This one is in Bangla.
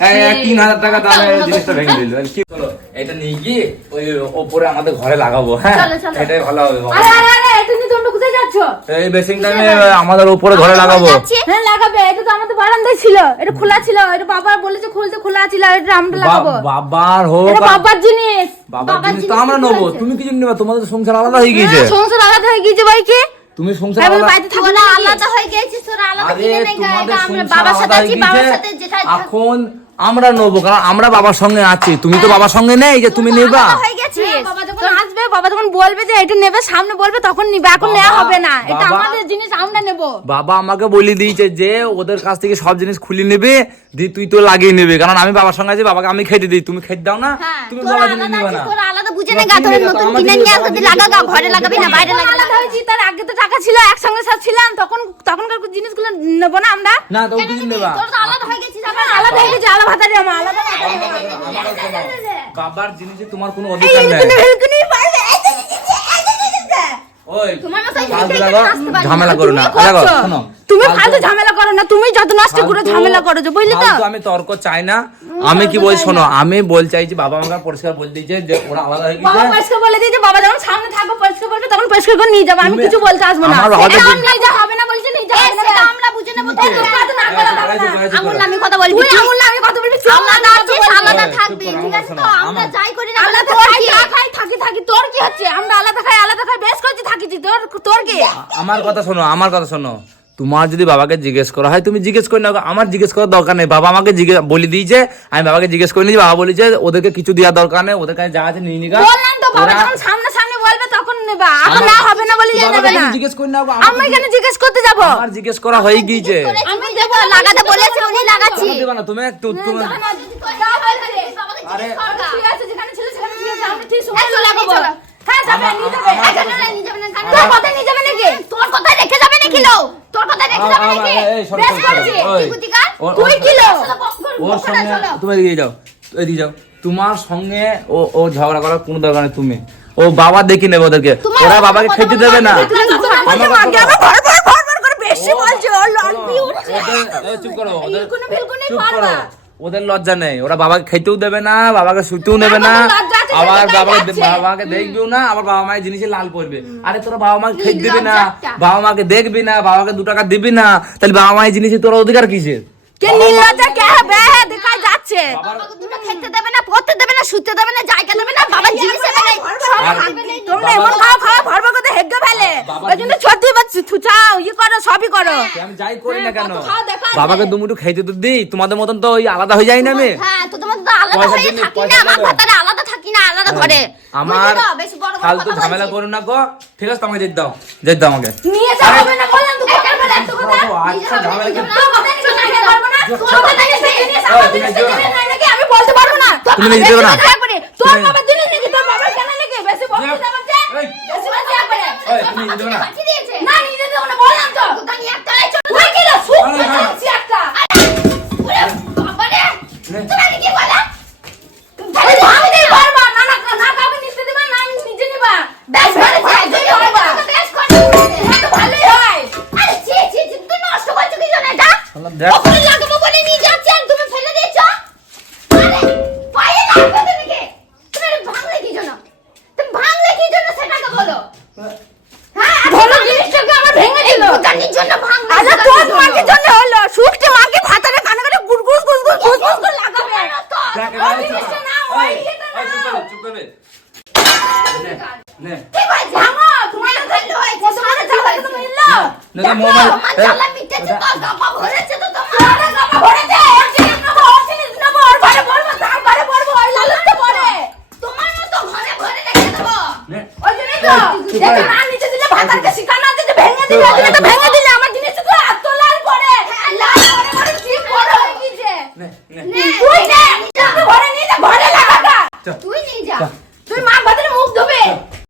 এই, এই, তিন হাজার টাকা দামের জিনিসটা ভেঙে দিল কি? হলো এটা নিয়ে গিয়ে ওই ওপরে আমাদের ঘরে লাগাবো হ্যাঁ? চলো, চলো। এটাই ভালো হবে বাবা। আরে আরে আরে এটা নিয়ে তোমরা কোথায় যাচ্ছ? এই বেসিং টাইমে আমাদের উপরে ঘরে লাগাবো। হ্যাঁ লাগাবে এটা তো আমাদের বারান্দায় ছিল এটা খোলা ছিল এটা বাবা বলেছে খুলতে খোলা ছিল এটা আমরা লাগাবো। বাবার হোক এটা বাবার জিনিস। বাবার জিনিস তো আমরা নেব তুমি কি জন্য নেবা তোমাদের সংসার আলাদা হয়ে গিয়েছে। হ্যাঁ, সংসার আলাদা হয়ে গিয়েছে ভাই কি? তুমি সংসার আলাদা হয়ে গেছিস তোরা আলাদা কিনে নেই তোমাদের আমরা বাবার সাথে আছি বাবার সাথে এখন আমরা নেব কারণ আমরা বাবার সঙ্গে আছি। তুমি তো বাবার সঙ্গে নেই যে তুমি নেবা। হয়ে গেছিস। আসবে বাবা যখন বলবে যে এটা নেবে সামনে বলবে তখন নিবে। এখন নেওয়া হবে না। এটা বাবা- আমাদের জিনিস আমরা নেব। বাবা আমাকে বলে দিয়েছে যে ওদের কাছ থেকে সব জিনিস খুলে নেবে দি তুই তো লাগিয়ে নেবে। কারণ আমি বাবার সঙ্গে আছি বাবাকে আমি খেতে দিই। তুমি খেতে দাও না তুমি তোরা বাবা জিনিস নিবে না। বুঝে তোরা নে গা তোরা কিনে নতুন কিনে নিয়ে আসতে লাগা গা ঘরে লাগাবি না বাইরে লাগাবি আলাদা হয়েছি তার আগে তো টাকা ছিল একসঙ্গে সাথে ছিলাম তখন তখনকার জিনিসগুলো নেব না আমরা? না তো কিছু নেবা। তোরা তো আলাদা হয়ে গেছিস আবার আলাদা হয়ে গেছে আলাদা ভাতারি আমার আলাদা বাবার জিনিসে তোমার কোনো অধিকার নেই। হেলকুনি হেলকুনি পারবে ওই তোমার না। ঝামেলা করো না। দেখো, শোনো। তুমি ফালতু- ঝামেলা করো না তুমি যত নষ্ট করে ঝামেলা করো যে বুঝলি তো? আমি তর্ক চাই না। আমি কি বল শোনো আমি বল চাইছি বাবা আমাকে পরিষ্কার বলে দিয়েছে যে ওরা আলাদা হয়ে বাবা গেছে পরিষ্কার বলে দিয়েছে বাবা যখন সামনে থাকবে পরিষ্কার করবে তখন পরিষ্কার করে নিয়ে যাব। আমি কিছু বলতে আসব না। আমার এটা বল- নিয়ে যা হবে না বলছে নিয়ে যা এ, হবে না আমরা বুঝে নেব তো। না যাবে। আঙুল নামি কথা বলবি তুই আঙুল নামিয়ে কথা বলবি, আলাদা নামিয়ে আছিস আলাদা চুপ থাকবি ঠিক আছে তো? আমরা যাই করি না আলাদা থাকি। কি খাই থাকি থাকি তোর কি হচ্ছে? আমরা আলাদা খাই আলাদা খাই বেশ করছি থাকিছি তোর তোর কি? আমার কথা শোনো আমার কথা শোনো। তোমার যদি বাবাকে জিজ্ঞেস করা হয় তুমি জিজ্ঞেস করে নাও আমার জিজ্ঞেস করার দরকার নেই। বাবা আমাকে জিজ্ঞেস বলে দিয়েছে আমি বাবাকে জিজ্ঞেস করে নিয়েছি বাবা বলেছে ওদেরকে কিছু দেওয়ার দরকার নেই ওদের কাছে যা আছে নিয়ে নিগা বললাম তো বাবা ওরা- যখন সামনে সামনে বলবে তখন নেবা। এখন আমার- না হবে না বলে নেবে না? জিজ্ঞেস করে নাও আমি এখানে জিজ্ঞেস করতে যাব? আমার জিজ্ঞেস করা হয়ে গিয়েছে। আমি দেবো লাগাতে বলেছে উনি লাগাচ্ছি। দেবা না তুমি একটু তুমি আরে- ঠিক আছে যেখানে ছিল সেখানে ঠিক আছে আমরা ঠিক এই সময় লাগাবো হ্যাঁ যাবে নিয়ে যাবে। এখানে নিয়ে যাবে না, তোর কথা নিয়ে যাবে নাকি? তোর কথা রেখে যাবে নাকি লো ওর- সঙ্গে তুমি এদিকে যাও এদিকে যাও। তোমার সঙ্গে ও ও ঝগড়া করার কোনো দরকার নেই তুমি। ও বাবা দেখি নেবে ওদেরকে। ওরা বাবাকে খেতে দেবে না। ওদের লজ্জা নেই। ওরা বাবাকে খেতেও দেবে না বাবাকে শুতেও নেবে না। আবার বাবাকে। বাবাকে দেখবেও না আবার বাবা মায়ের জিনিসে লাল পড়বে। আরে তোরা বাবা মাকে খেতে দিবি না। বাবা মাকে দেখবি না বাবাকে দু টাকা দিবি না তাহলে বাবা মায়ের জিনিসে তোর অধিকার কিসের? কে কে হবে দেখা যাচ্ছে। বাবাকে দুটো খেতে দেবে না পড়তে দেবে না শুতে দেবে না জায়গা দেবে না বাবার জিনিস দেবে না। তোমরা এমন খাও খাও ভর ভর করে হেগে ফেলে। ওই জন্য ছটি থুচাও ইয়ে করো সবই করো। আমি যাই করি না কেন? দেখা আছে। বাবাকে দুমুটু খাইতে তো দিই তোমাদের মতন তো ওই আলাদা হয়ে যায় না আমি? হ্যাঁ তো তোমার তো আলাদা পয়সা হয়ে থাকি পয়সা না আমার। ভাতারে না ঘরে আমার ফালতু ঝামেলা। করো না গো ঠিক আছে তোমাকে যেতে দাও যেতে দাও আমাকে নিয়ে যাওয়া হবে না বললাম তো কথা বলে একটা কথা আচ্ছা ঝামেলা কি তোর কথা নিয়ে যেতে পারব না তোর কথা নিয়ে যেতে নিয়ে ওই, তুমি জিনিস যেও না। নাকি আমি বলতে পারব না তুমি বাবার নিজে না। তোর তুমি- বাবার নাকি তোর বাবার কেন নাকি বেশি যেও। যে এই। বেশি বলছিস একবারে তুমি নিজে যেও না। ভালো জিনিসটাকে আমার ভেঙে দিল দোকানির জন্য ভাঙলে আচ্ছা তোর মাকে জন্য হলো সুখটি মাকে ভাতারে কানে কানে গুড়গুড় গুড়গুড় গুড়গুড় করে লাগাবে দেখ, ওই জিনিসটা না, ওই, চুপ না। চুপ করবে। নে, নে। কি হয়েছে? ভাঙো তোমার ভালো হয়েছে, তোমার তো মিললো না, না, মোবাইল- আমার মিটেছে তো, গামা ভরেছে তো তোমার। গামা ভরেছে ওর জিনিস নেব ওর জিনিস নেব ওর ঘরে পড়ব তার ঘরে পড়ব ওই লালুতে পড়ে তোমার মতো ঘরে ভরে রেখে দেবো। ওই জন্যই তো চুপ দেখো করে। না মাথাটা শিখানা যদি ভেঙে দিলে হ্যাঁ, তুমি তো হ্যাঁ। ভেঙে দিলে আমার জিনিস তো এত লাল করে লাল করে মানে কি করো কি যে নে নে।